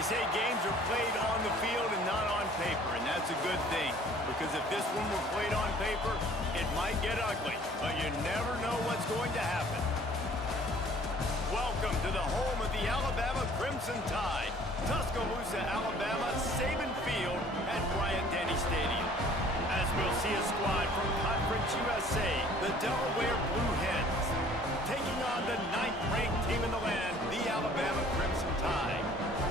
They say games are played on the field and not on paper, and that's a good thing. Because if this one were played on paper, it might get ugly, but you never know what's going to happen. Welcome to the home of the Alabama Crimson Tide, Tuscaloosa, Alabama, Saban Field at Bryant-Denny Stadium. As we'll see a squad from Conference USA, the Delaware Blue Hens, taking on the 9th-ranked team in the land, the Alabama Crimson Tide.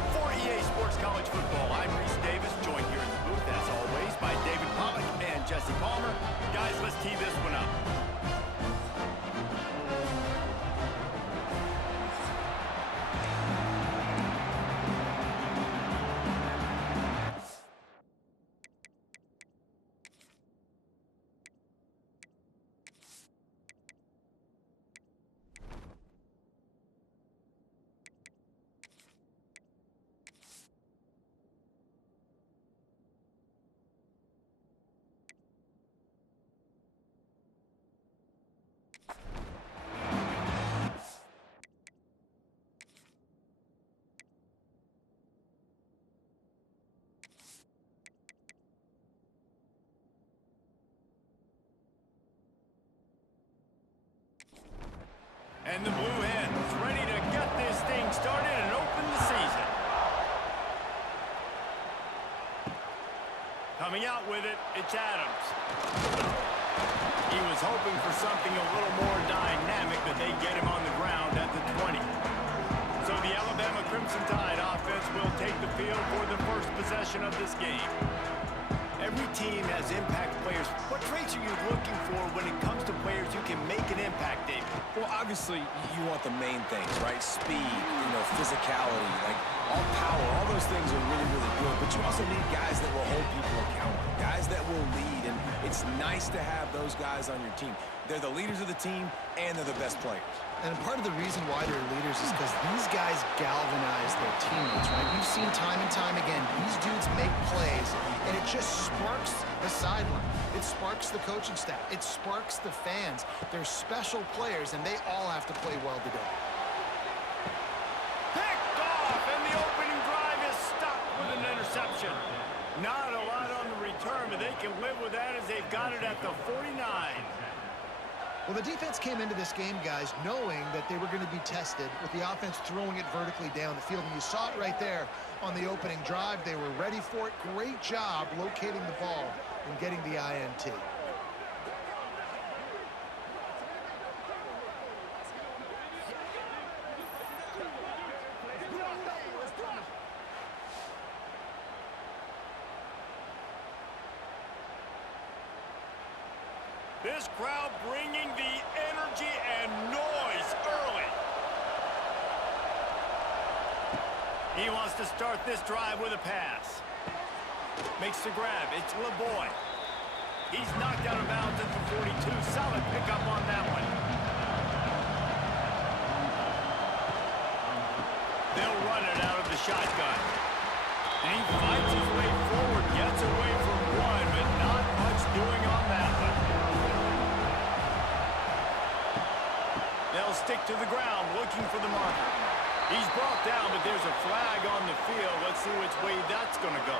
For EA Sports College Football, I'm Reese Davis, joined here in the booth, as always, by David Pollack and Jesse Palmer. Guys, let's tee this one up. And the Blue Hens ready to get this thing started and open the season. Coming out with it, it's Adams. He was hoping for something a little more dynamic, but they get him on the ground at the 20. So the Alabama Crimson Tide offense will take the field for the first possession of this game. Every team has impact players. What traits are you looking for when it comes to players who can make an impact, David? Well, obviously, you want the main things, right? Speed, physicality, like all power, all those things are really, really good. But you also need guys that will hold people accountable, guys that will lead. And it's nice to have those guys on your team. They're the leaders of the team, and they're the best players. And part of the reason why they're leaders is because these guys galvanize their teammates, right? You've seen time and time again, these dudes make plays, and it just sparks the sideline. It sparks the coaching staff. It sparks the fans. They're special players, and they all have to play well together. Picked off, and the opening drive is stopped with an interception. Not a lot on the return, but they can live with that as they've got it at the 49. Well, the defense came into this game, guys, knowing that they were going to be tested with the offense throwing it vertically down the field. And you saw it right there on the opening drive. They were ready for it. Great job locating the ball and getting the INT. This crowd bringing the energy and noise early. He wants to start this drive with a pass. Makes the grab. It's LeBoy. He's knocked out of bounds at the 42. Solid pickup on that one. They'll run it out of the shotgun. And he fights his way forward. Gets away from one, but not much doing on that one. They'll stick to the ground, looking for the marker. He's brought down, but there's a flag on the field. Let's see which way that's going to go.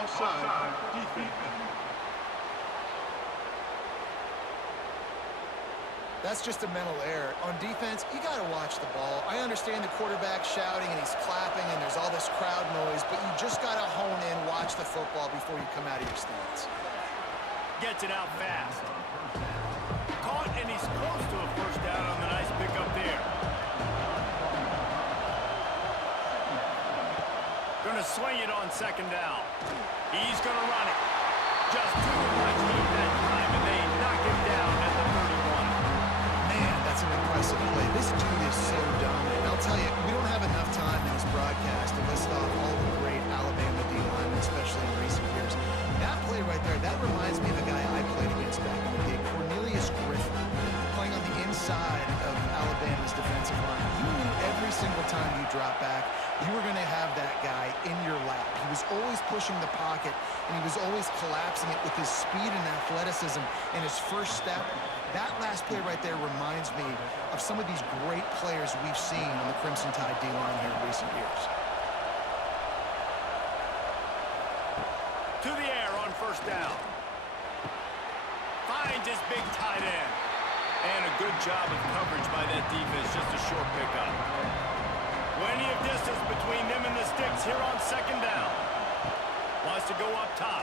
Offside, defense. That's just a mental error. On defense, you got to watch the ball. I understand the quarterback shouting and he's clapping and there's all this crowd noise, but you just got to hone in, watch the football before you come out of your stance. Gets it out fast. Caught, and he's close to a first down on the nice pickup there. Going to swing it on second down. He's going to run it. Just too much heat that time, and they knock him down at the 31. Man, that's an impressive play. This dude is so dominant. I'll tell you, we don't have enough time in this broadcast to list off all the great Alabama D-linemen, especially in recent years. That play right there, that reminds me of a guy I played against back in the day, Cornelius Griffin, playing on the inside of Alabama's defensive line. You knew every single time you dropped back, you were going to have that guy in your lap. He was always pushing the pocket, and he was always collapsing it with his speed and athleticism and his first step. That last play right there reminds me of some of these great players we've seen on the Crimson Tide D-line here in recent years. good job of coverage by that defense, just a short pickup. Plenty of distance between them and the sticks here on second down. Wants to go up top.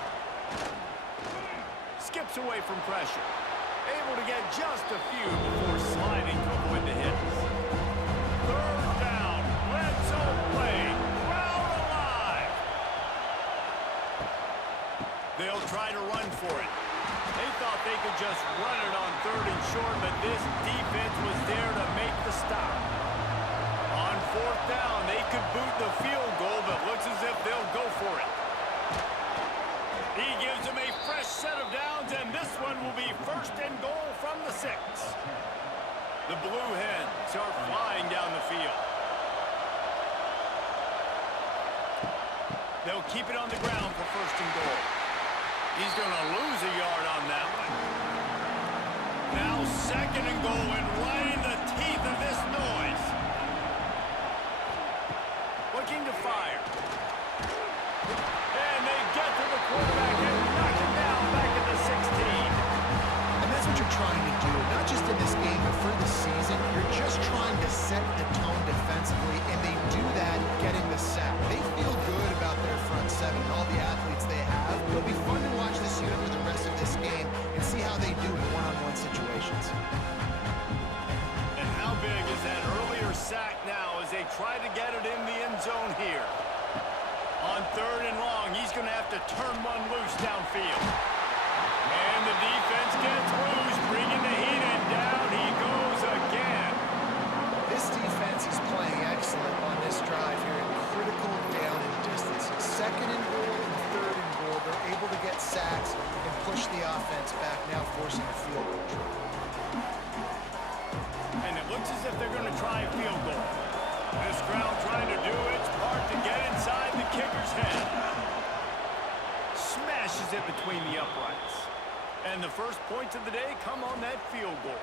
Skips away from pressure. Able to get just a few before sliding to avoid the hits. Third down. Red zone play. Crowd alive. They'll try to run for it. They thought they could just run it on third and short, but this defense was there to make the stop. On fourth down, they could boot the field goal, but looks as if they'll go for it. He gives them a fresh set of downs, and this one will be first and goal from the 6. The Blue Hens are flying down the field. They'll keep it on the ground for first and goal. He's going to lose a yard on that one. Now second and goal, and right in the teeth of this noise. Looking to fire. And they get to the quarterback and knock him down back at the 16. And that's what you're trying to do, not just in this game, but for the season. You're just trying to set the tone defensively, and they do that getting the sack. They feel good about their front seven and all the athletes they have. It'll be fun to watch this unit for the rest of this game and see how they do in one-on-one situations. And how big is that earlier sack now as they try to get it in the end zone here? On third and long, he's going to have to turn one loose downfield. And the defense gets loose, bringing the heat, and down he goes again. This defense is playing excellent on this drive here in critical down and distance. Second and goal and third and goal. They're able to get sacks and push the offense back, now forcing a field goal try. And it looks as if they're going to try a field goal. This crowd trying to do its part to get inside the kicker's head. Smashes it between the uprights. And the first points of the day come on that field goal.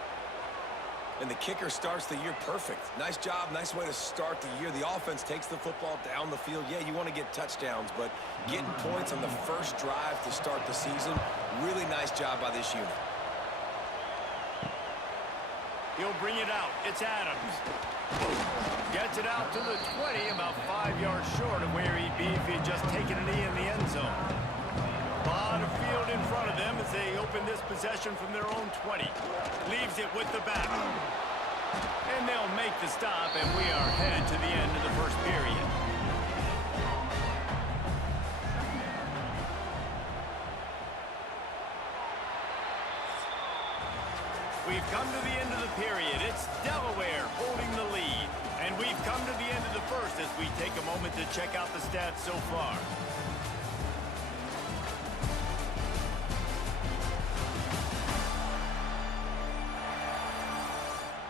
And the kicker starts the year perfect. Nice job, nice way to start the year. The offense takes the football down the field. Yeah, you want to get touchdowns, but getting points on the first drive to start the season, really nice job by this unit. He'll bring it out. It's Adams. Gets it out to the 20, about 5 yards short of where he'd be if he had just taken a knee in the end zone. A lot of field in front of them as they open this possession from their own 20. Leaves it with the back. And they'll make the stop, and we are headed to the end of the first period. We've come to the end of the period. It's Delaware holding the lead. And we've come to the end of the first as we take a moment to check out the stats so far.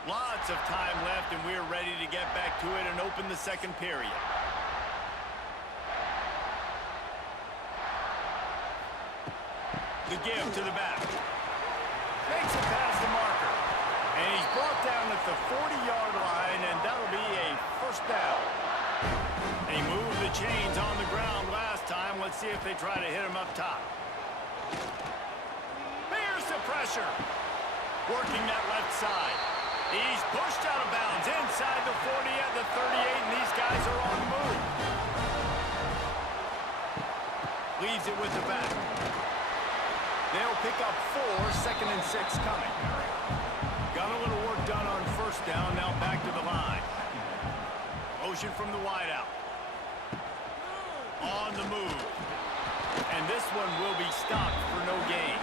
Lots of time left, and we're ready to get back to it and open the second period. The give to the back. Makes it past the marker. And he's brought down at the 40-yard line, and that'll be a first down. They moved the chains on the ground last time. Let's see if they try to hit him up top. Here's the pressure. Working that left side. He's pushed out of bounds inside the 40 at the 38, and these guys are on the move. Leaves it with the back. They'll pick up 4, second and 6 coming. Got a little work done on first down, now back to the line. Motion from the wideout. On the move. And this one will be stopped for no gain.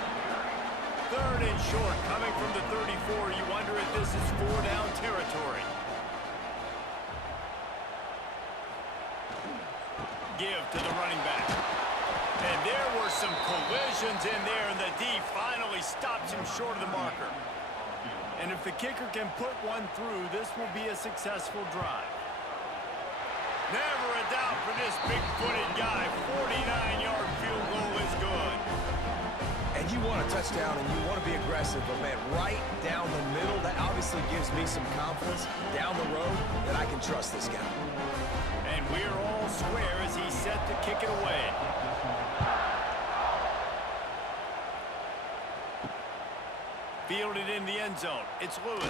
Third and short, coming from the 34. You wonder if this is 4-down territory. Give to the running back. And there were some collisions in there, and the D finally stops him short of the marker. And if the kicker can put one through, this will be a successful drive. Never a doubt for this big-footed guy. 49-yard field goal is good. And you want a touchdown and you want to be aggressive, but man, right down the middle, that obviously gives me some confidence down the road that I can trust this guy. And we're all square as he's set to kick it away. Fielded in the end zone. It's Lewis.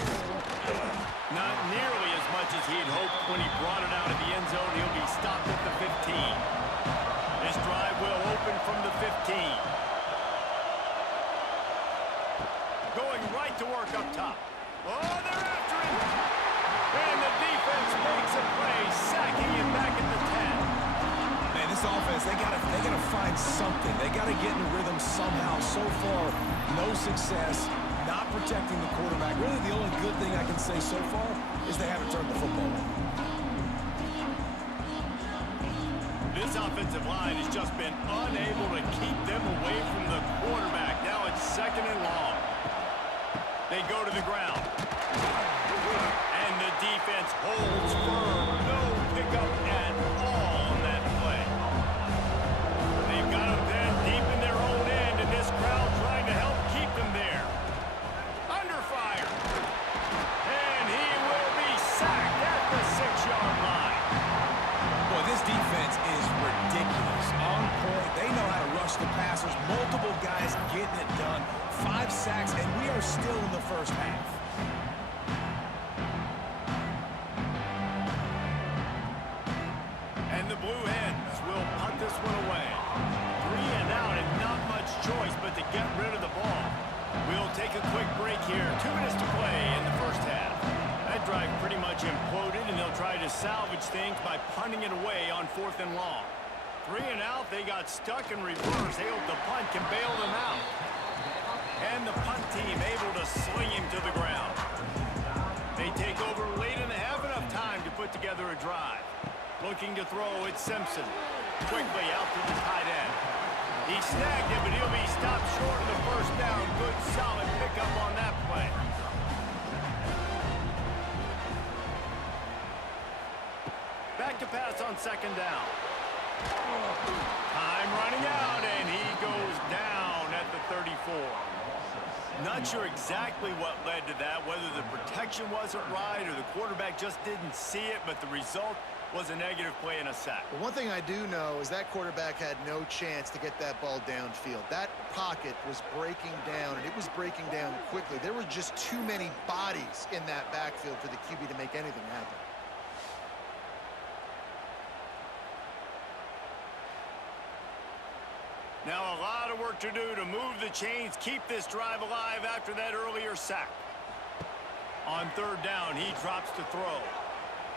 Not nearly as much as he'd hoped when he brought it out of the end zone. He'll be stopped at the 15. This drive will open from the 15. Going right to work up top. Oh, they're after him. And the defense makes a play, sacking him back at the 10. Man, this offense, they gotta find something. They gotta get in a rhythm somehow. So far, no success, not protecting the quarterback. Really, the only good thing I can say so far is they haven't turned the football over. This offensive line has just been unable to keep them away from the quarterback. Now it's 2nd and long. They go to the ground. And the defense holds firm. No pickup at all on that play. They've got them then deep in their own end, and this crowd trying to help keep them there. Under fire. And he will be sacked at the 6-yard line. Boy, this defense is ridiculous. On point. They know how to rush the passers. Multiple guys getting it done. 5 sacks, and we are still in the first half. And the Blue Hens will punt this one away. 3 and out, and not much choice but to get rid of the ball. We'll take a quick break here. 2 minutes to play in the first half. That drive pretty much imploded, and they'll try to salvage things by punting it away on 4th and long. 3 and out, they got stuck in reverse. They hope the punt can bail them out. And the punt team able to sling him to the ground. They take over late in the half, enough time to put together a drive. Looking to throw, it's Simpson. Quickly out to the tight end. He snagged it, but he'll be stopped short of the first down. Good, solid pickup on that play. Back to pass on 2nd down. Time running out, and he goes down at the 34. Not sure exactly what led to that, whether the protection wasn't right or the quarterback just didn't see it, but the result was a negative play and a sack. But one thing I do know is that quarterback had no chance to get that ball downfield. That pocket was breaking down, and it was breaking down quickly. There were just too many bodies in that backfield for the QB to make anything happen. Now a lot of work to do to move the chains, keep this drive alive after that earlier sack. On 3rd down, he drops to throw.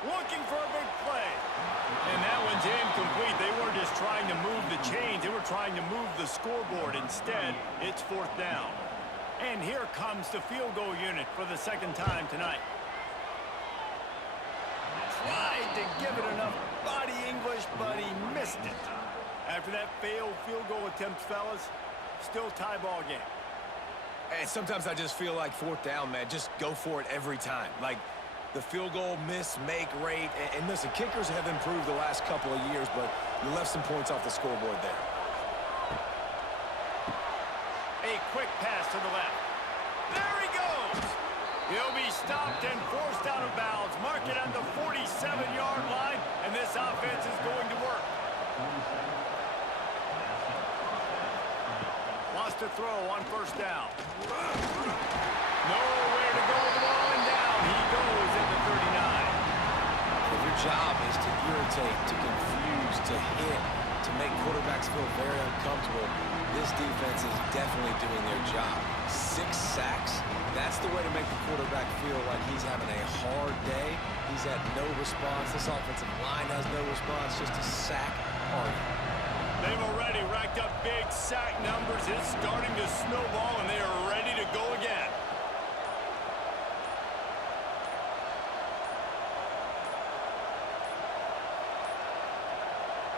Looking for a big play. And that one's incomplete. They weren't just trying to move the chains, they were trying to move the scoreboard. Instead, it's 4th down. And here comes the field goal unit for the 2nd time tonight. Tried to give it enough body English, but he missed it. After that failed field goal attempt, fellas, still tie ball game. And sometimes I just feel like 4th down, man, just go for it every time. Like the field goal miss-make rate. And listen, kickers have improved the last couple of years, but you left some points off the scoreboard there. A quick pass to the left. There he goes. He'll be stopped and forced out of bounds. Mark it on the 47-yard line, and this offense is going to work. Lost a throw on 1st down. Nowhere to go, the ball and down. He goes at the 39. If your job is to irritate, to confuse, to hit, to make quarterbacks feel very uncomfortable, this defense is definitely doing their job. 6 sacks, that's the way to make the quarterback feel like he's having a hard day. He's had no response. This offensive line has no response, just a sack party. They've already racked up big sack numbers. It's starting to snowball, and they are ready to go again.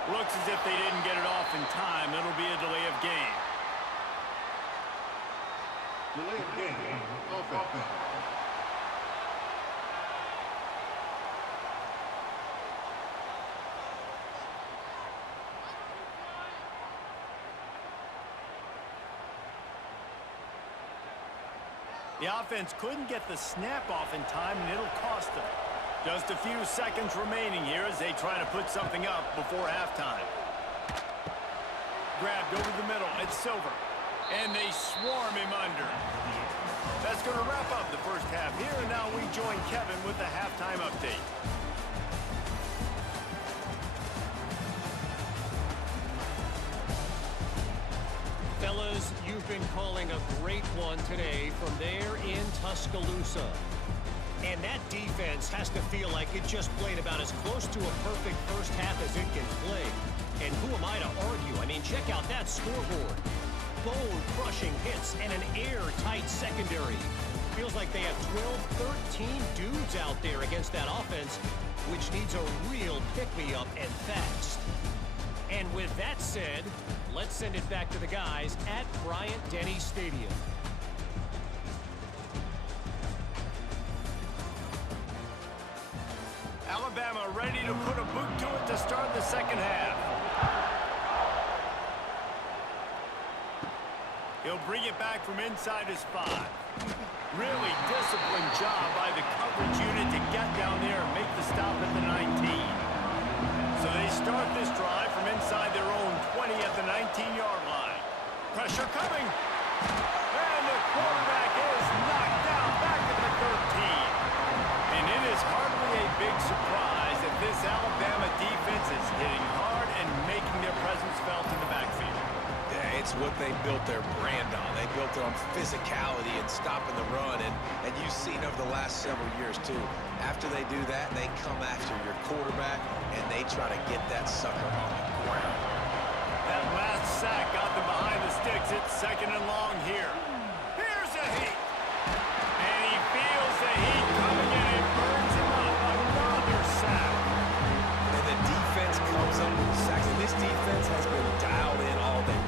Looks as if they didn't get it off in time. It'll be a delay of game. Delay of game. Offense. The offense couldn't get the snap off in time, and it'll cost them. Just a few seconds remaining here as they try to put something up before halftime. Grabbed over the middle. It's Silver. And they swarm him under. That's going to wrap up the first half here, and now we join Kevin with the halftime update. Fellas, you've been calling a great one today from there in Tuscaloosa. And that defense has to feel like it just played about as close to a perfect first half as it can play. And who am I to argue? I mean, check out that scoreboard. Bone-crushing hits and an airtight secondary. Feels like they have 12, 13 dudes out there against that offense, which needs a real pick-me-up and fast. And with that said, let's send it back to the guys at Bryant-Denny Stadium. Alabama ready to put a boot to it to start the second half. He'll bring it back from inside his 5. Really disciplined job by the coverage unit to get down there and make the stop at the 19. So they start this drive from inside their own 20 at the 19-yard line. Pressure coming. And the quarterback is knocked down back at the 13. And it is hardly a big surprise that this Alabama defense is hitting hard and making their presence felt in the backfield. Yeah, it's what they built their brand on. They built it on physicality and stopping the run. And you've seen over the last several years, too. After they do that, they come after your quarterback, and they try to get that sucker on the ground. That last sack got them behind the sticks. It's second and long here. Here's a heat. And he feels the heat coming in and burns him up. Another sack. And the defense comes up with the sacks. And this defense has been dialed in all day.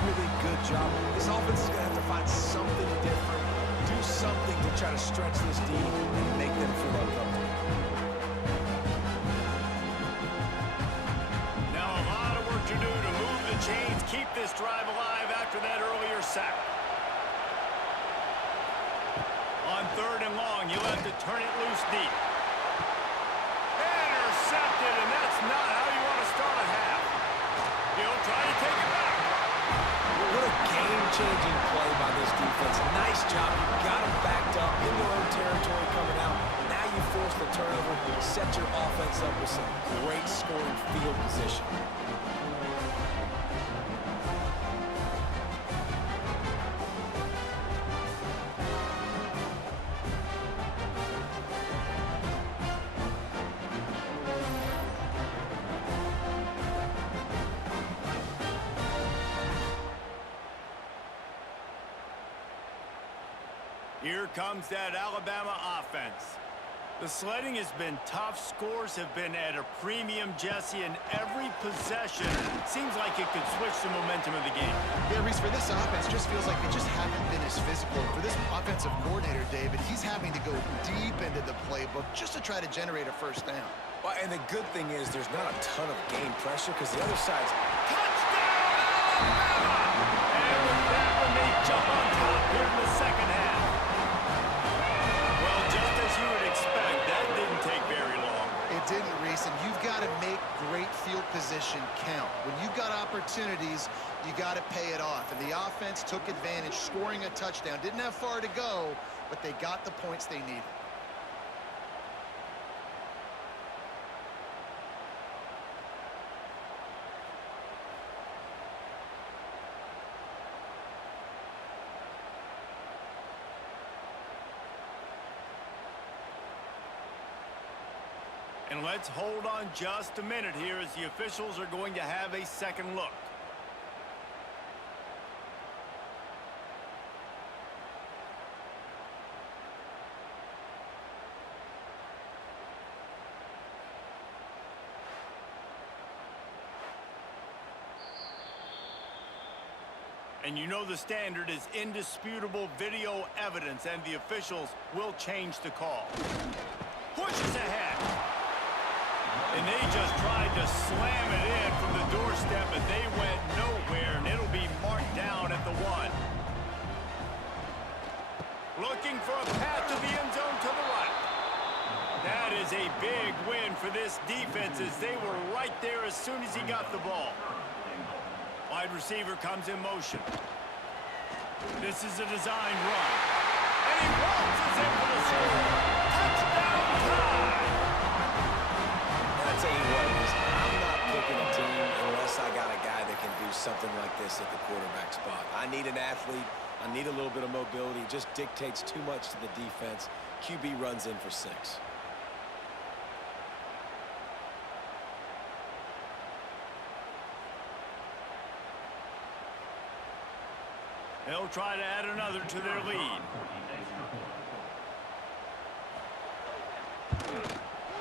Really good job. This offense is going to have to find something different, do something to try to stretch this D and make them feel uncomfortable. Now a lot of work to do to move the chains, keep this drive alive after that earlier sack. On third and long, you'll have to turn it loose deep. Intercepted, and that's not how you want to start a half. He'll try to take it back. What a game-changing play by this defense. Nice job. You got them backed up in their own territory coming out. Now you force the turnover, set your offense up with some great scoring field position. Here comes that Alabama offense. The sledding has been tough. Scores have been at a premium, Jesse, and every possession seems like it could switch the momentum of the game. Yeah, Reese, for this offense, just feels like they just haven't been as physical. For this offensive coordinator, David, he's having to go deep into the playbook just to try to generate a first down. Well, and the good thing is there's not a ton of game pressure because the other side's... Touchdown, Alabama! And with that one, they jump on top here in the second half. Well, just as you would expect, that didn't take very long. It didn't, Reese, and you've got to make great field position count. When you've got opportunities, you got to pay it off. And the offense took advantage, scoring a touchdown. Didn't have far to go, but they got the points they needed. And let's hold on just a minute here as the officials are going to have a second look. And you know the standard is indisputable video evidence, and the officials will change the call. Pushes ahead. And they just tried to slam it in from the doorstep, but they went nowhere, and it'll be marked down at the 1. Looking for a path to the end zone to the right. That is a big win for this defense as they were right there as soon as he got the ball. Wide receiver comes in motion. This is a design run. And he waltzes in for the score. Touchdown tie. I tell you what, I'm not picking a team unless I got a guy that can do something like this at the quarterback spot. I need an athlete. I need a little bit of mobility. It just dictates too much to the defense. QB runs in for 6. They'll try to add another to their lead.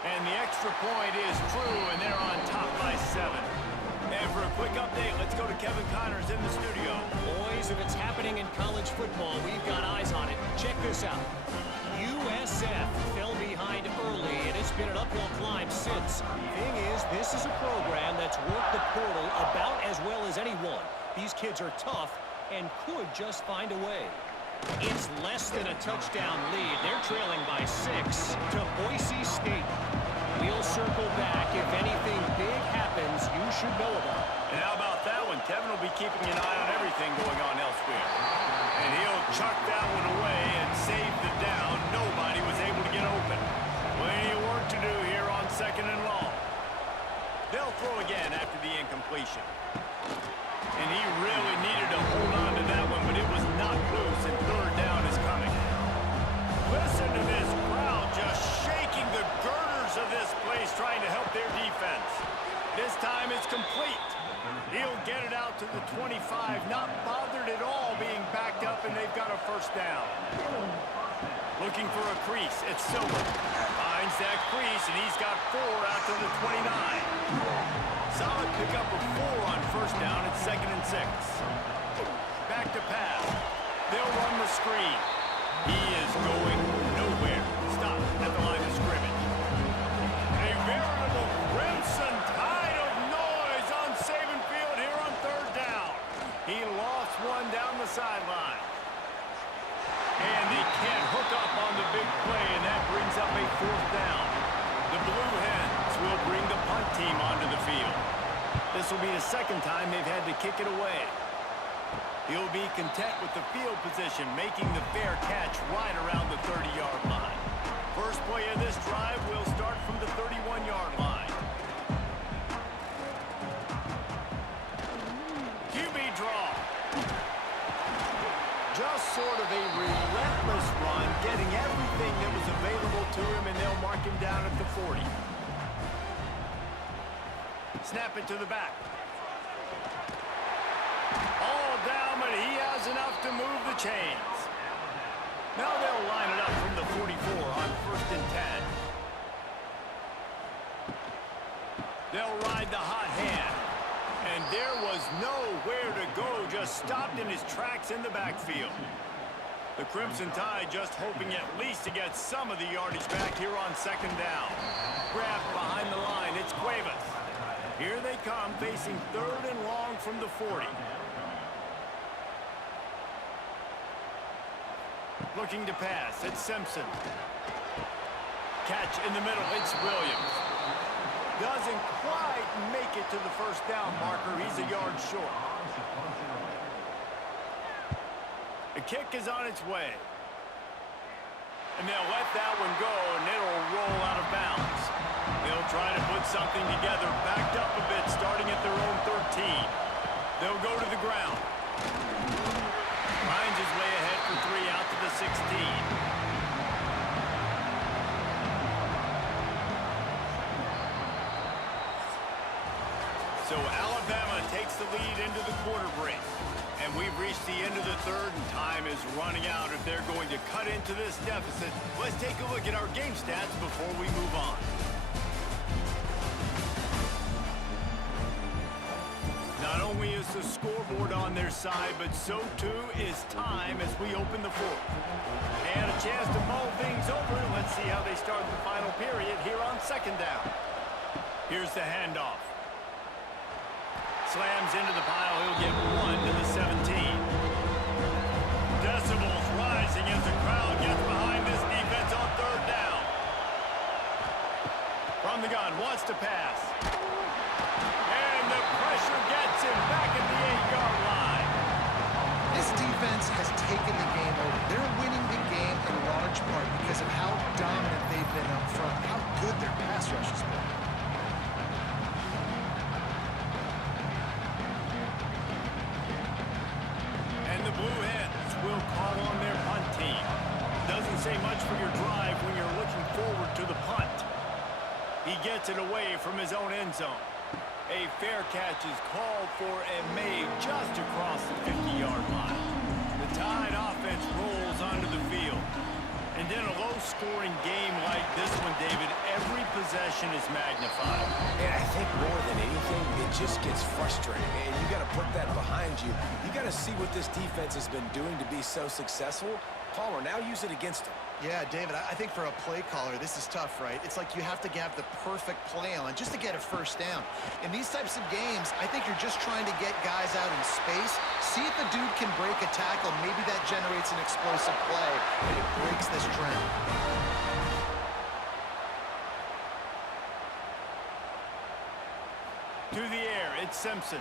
And the extra point is true, and they're on top by 7. And for a quick update, let's go to Kevin Connors in the studio. Boys, if it's happening in college football, we've got eyes on it. Check this out. USF fell behind early, and it's been an uphill climb since. Thing is, this is a program that's worked the portal about as well as anyone. These kids are tough and could just find a way. It's less than a touchdown lead. They're trailing by 6 to Boise State. We'll circle back. If anything big happens, you should know about it. And how about that one? Kevin will be keeping an eye on everything going on elsewhere. And he'll chuck that one away and save the down. Nobody was able to get open. Plenty of work to do here on 2nd and long. They'll throw again after the incompletion. And he really needed to hold on to that one, but it was not loose, and 3rd down is coming. Listen to this crowd just shaking the girders of this place, trying to help their defense. This time it's complete. He'll get it out to the 25, not bothered at all being backed up, and they've got a 1st down. Looking for a crease. It's Silver. Finds that crease, and he's got 4 out to the 29. Solid pickup of 4 on 1st down. It's 2nd and 6. Back to pass. They'll run the screen. He is going nowhere. Stop at the line of scrimmage. A veritable crimson tide of noise on Saban Field here on 3rd down. He lost one down the sideline. And he can't hook up on the big play, and that brings up a 4th down. The Blue Hens will bring the punt team onto the field. This will be the 2nd time they've had to kick it away. He'll be content with the field position, making the fair catch right around the 30-yard line. First play of this drive will start from the 31-yard line. QB draw. Just sort of a relentless run, getting everything that was available to him, and they'll mark him down at the 40. Snap it to the back. All down, but he has enough to move the chains. Now they'll line it up from the 44 on 1st and 10. They'll ride the hot hand. And there was nowhere to go, just stopped in his tracks in the backfield. The Crimson Tide just hoping at least to get some of the yardage back here on 2nd down. Grabbed behind the line, it's Cuevas. Here they come, facing 3rd and long from the 40. Looking to pass, it's Simpson. Catch in the middle, it's Williams. Doesn't quite make it to the 1st down marker. He's a yard short. The kick is on its way. And they'll let that one go, and it'll roll out of bounds. They'll try to put something together, backed up a bit, starting at their own 13. They'll go to the ground. Finds his way ahead for 3 out to the 16. So Alabama takes the lead into the quarter break. And we've reached the end of the 3rd, and time is running out if they're going to cut into this deficit. Let's take a look at our game stats before we move on. Not only is the scoreboard on their side, but so too is time as we open the 4th. And a chance to mull things over. Let's see how they start the final period here on 2nd down. Here's the handoff. Slams into the pile. He'll get 1 to the 17. Decibels rising as the crowd gets behind this defense on 3rd down. From the gun, wants to pass. And the pressure gets him back at the 8-yard line. This defense has taken the game over. They're winning the game in large part because of how dominant they've been up front, how good their pass rush has been. And the Blue Hens will call on their punt team. Doesn't say much for your drive when you're looking forward to the punt. He gets it away from his own end zone. A fair catch is called for and made just across the 50-yard line. The Tide offense rolls onto the field. And in a low-scoring game like this one, David, every possession is magnified. And I think more than anything, it just gets frustrating. And you got to put that behind you. You got to see what this defense has been doing to be so successful. Palmer, now use it against him. Yeah, David, I think for a play caller, this is tough, right? It's like you have to have the perfect play on just to get a first down. In these types of games, I think you're just trying to get guys out in space, see if a dude can break a tackle. Maybe that generates an explosive play, and it breaks this trend. To the air, it's Simpson.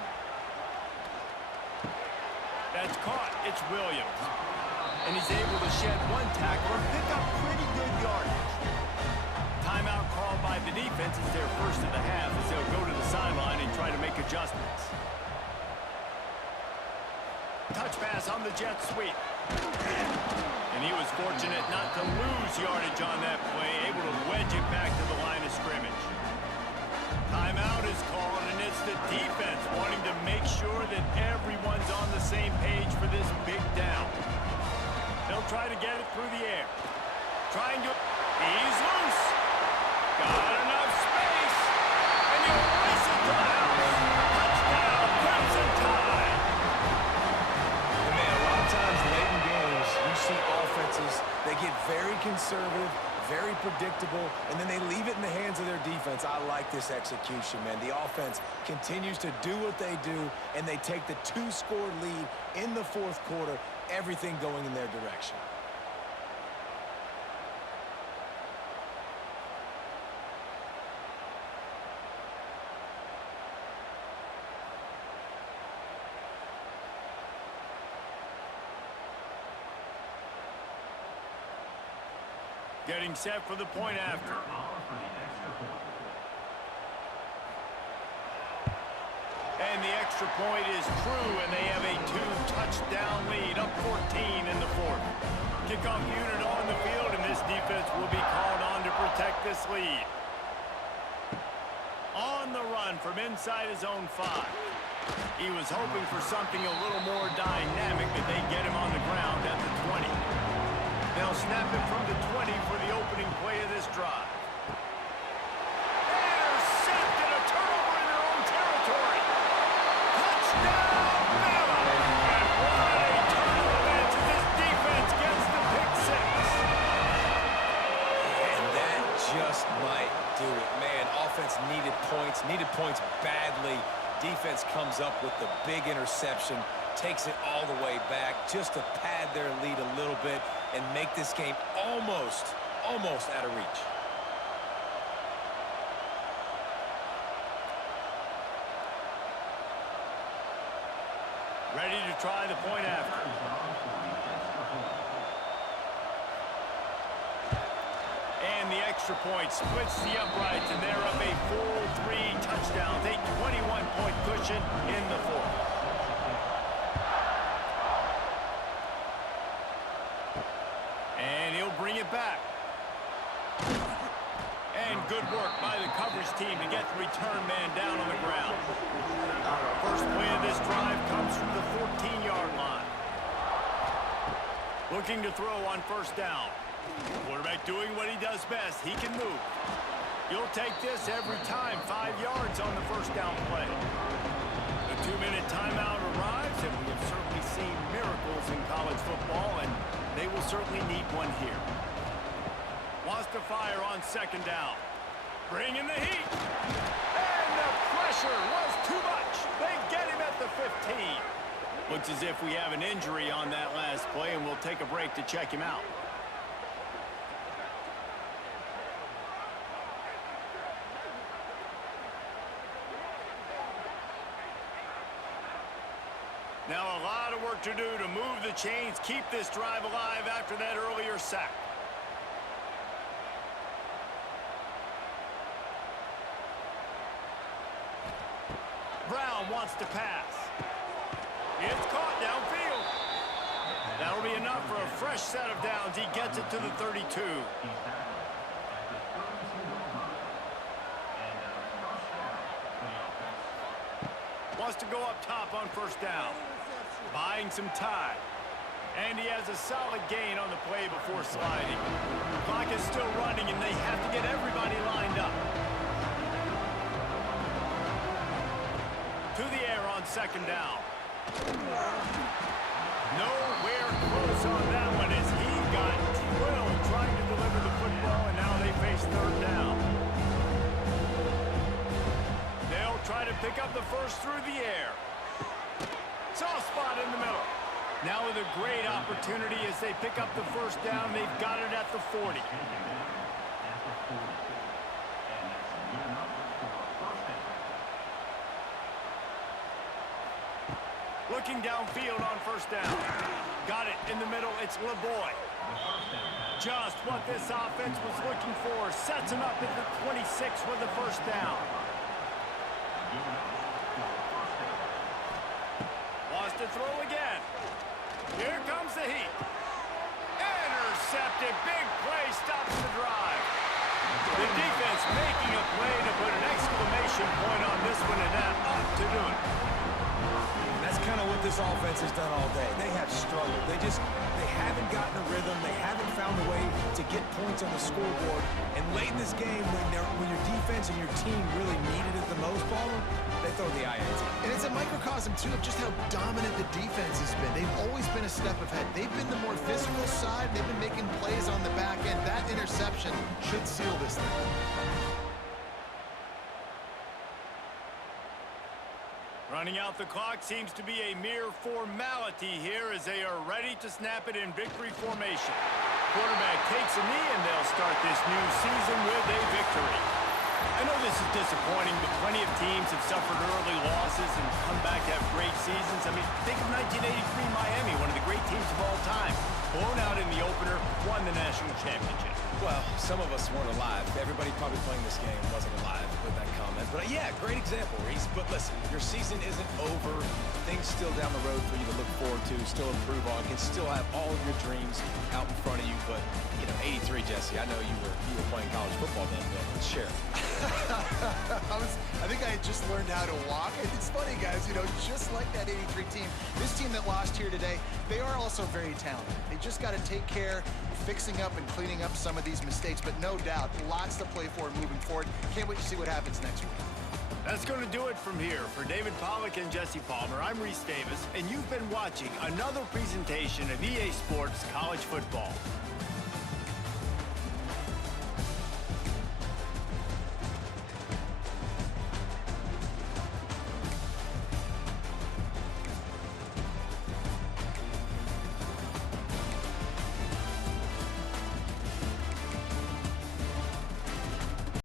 That's caught. It's Williams. And he's able to shed one tackle and pick up pretty good yardage. Timeout called by the defense is their first of the half as they'll go to the sideline and try to make adjustments. Touch pass on the jet sweep. And he was fortunate not to lose yardage on that play, able to wedge it back to the line of scrimmage. Timeout is called, and it's the defense wanting to make sure that everyone's on the same page for this big down. They'll try to get it through the air. Trying to... He's loose. Got enough space. And he'll race it to the house. Touchdown, Crimson Tide. And man, a lot of times late in games, you see offenses, they get very conservative, very predictable, and then they leave it in the hands of their defense. I like this execution, man. The offense continues to do what they do, and they take the 2-score lead in the fourth quarter, everything going in their direction. Getting set for the point after. And the extra point is true, and they have a 2-touchdown lead, up 14 in the fourth. Kickoff unit on the field, and this defense will be called on to protect this lead. On the run from inside his own 5. He was hoping for something a little more dynamic, but they get him on the ground at the 20. They'll snap it from the 20 for the opening play of this drive. Intercepted, a turnover in their own territory. Touchdown, Bama! And what a turn of events as this defense gets the pick 6. And that just might do it. Man, offense needed points badly. Defense comes up with the big interception, takes it all the way back just to pad their lead a little bit and make this game almost out of reach. Ready to try the point after. And the extra point splits the uprights, and they're up a full 3 touchdowns, a 21-point cushion in the fourth. And he'll bring it back. And good work by the coverage team to get the return man down on the ground. First play of this drive comes from the 14-yard line. Looking to throw on first down. Quarterback doing what he does best. He can move. You'll take this every time. 5 yards on the first down play. The 2-minute timeout arrives, and we have certainly seen miracles in college football, and they will certainly need one here. Wants to fire on second down. Bringing the heat. And the pressure was too much. They get him at the 15. Looks as if we have an injury on that last play, and we'll take a break to check him out. Now a lot of work to do to move the chains, keep this drive alive after that earlier sack. Brown wants to pass. It's caught downfield. That'll be enough for a fresh set of downs. He gets it to the 32. Wants to go up top on first down. Buying some time. And he has a solid gain on the play before sliding. Clock is still running, and they have to get everybody lined up. To the air on second down. Nowhere close on that one as he got drilled trying to deliver the football, and now they face third down. They'll try to pick up the first through the air. Soft spot in the middle. Now with a great opportunity as they pick up the first down. They've got it at the 40. Looking downfield on first down. Got it in the middle. It's LeBoy. Just what this offense was looking for. Sets him up at the 26 with the first down. Wants to throw again. Here comes the heat. Intercepted. Big play stops the drive. The defense making a play to put an exclamation point on this one, and that ought to do it. That's kind of what this offense has done all day. They have struggled. They haven't gotten a rhythm. They haven't found a way to get points on the scoreboard. And late in this game, when your defense and your team really needed it the most, Palmer, they throw the INT. And it's a microcosm, too, of just how dominant the defense has been. They've always been a step ahead. They've been the more physical side. They've been making plays on the back end. That interception should seal this thing. Running out the clock seems to be a mere formality here as they are ready to snap it in victory formation. Quarterback takes a knee, and they'll start this new season with a victory. I know this is disappointing, but plenty of teams have suffered early losses and come back to have great seasons. I mean, think of 1983 Miami, one of the great teams of all time. Blown out in the opener, won the national championship. Well, some of us weren't alive. Everybody probably playing this game wasn't alive with that comment. But yeah, great example, Reese. But listen, your season isn't over. Things still down the road for you to look forward to, still improve on. You can still have all of your dreams out in front of you. But, you know, 83, Jesse, I know you were playing college football then, but share. I think I had just learned how to walk. It's funny, guys, you know, just like that 83 team, this team that lost here today, they are also very talented. They just got to take care of fixing up and cleaning up some of these mistakes, but no doubt, lots to play for moving forward. Can't wait to see what happens next week. That's going to do it from here. For David Pollack and Jesse Palmer, I'm Reese Davis, and you've been watching another presentation of EA Sports College Football.